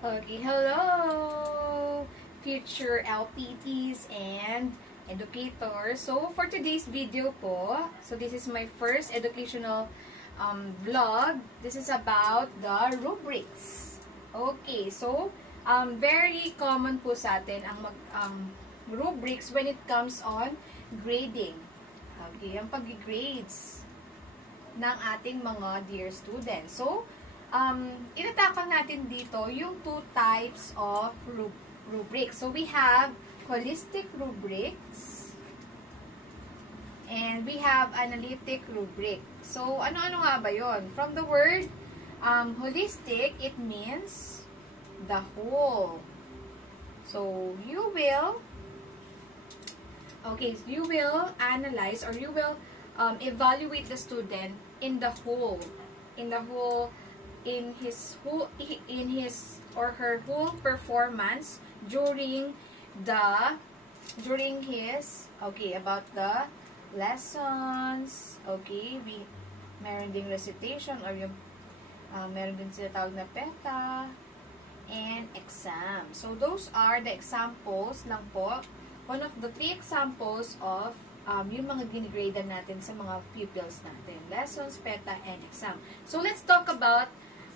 Okay, hello, future LPTs and educators. So, for today's video po, so this is my first educational vlog. This is about the rubrics. Okay, so, very common po sa atin ang rubrics when it comes on grading. Okay, ang pag-grades ng ating mga dear students. So, inatakal natin dito yung two types of rubrics. So, we have holistic rubrics and we have analytic rubric. So, ano-ano nga ba yon? From the word holistic, it means the whole. So, you will analyze or you will evaluate the student in his or her whole performance during his about the lessons. Okay, meron ding recitation or yung meron din sila tawag na PETA and exam. So those are the examples lang po. One of the three examples of yung mga ginigradean natin sa mga pupils natin. Lessons, PETA, and exam. So let's talk about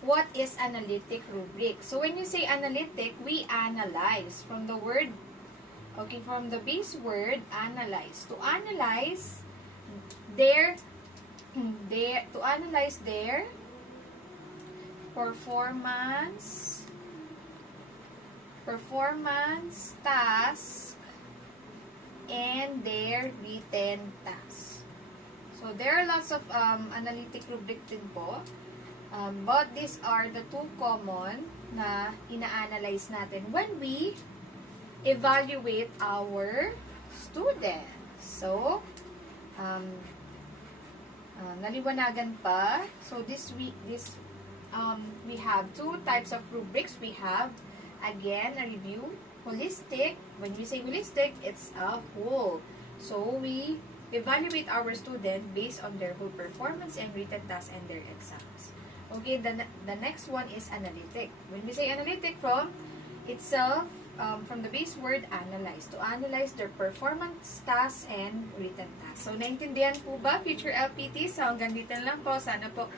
what is analytic rubric. So when you say analytic, we analyze from the base word analyze. To analyze their performance task and their written task. So there are lots of analytic rubric din po. But these are the two common na ina-analyze natin when we evaluate our students. So, naliwanagan pa. So, we have two types of rubrics. We have, again, a review. Holistic. When we say holistic, it's a whole. So, we evaluate our student based on their whole performance and written tasks and their exams. Okay, the next one is analytic. When we say analytic, from itself, from the base word analyze. To analyze their performance tasks and written tasks. So, naintindihan po ba, future LPT? So, hanggang dito lang po. Sana po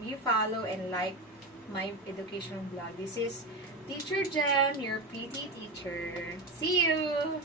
you follow and like my education blog. This is Teacher Jem, your PT teacher. See you!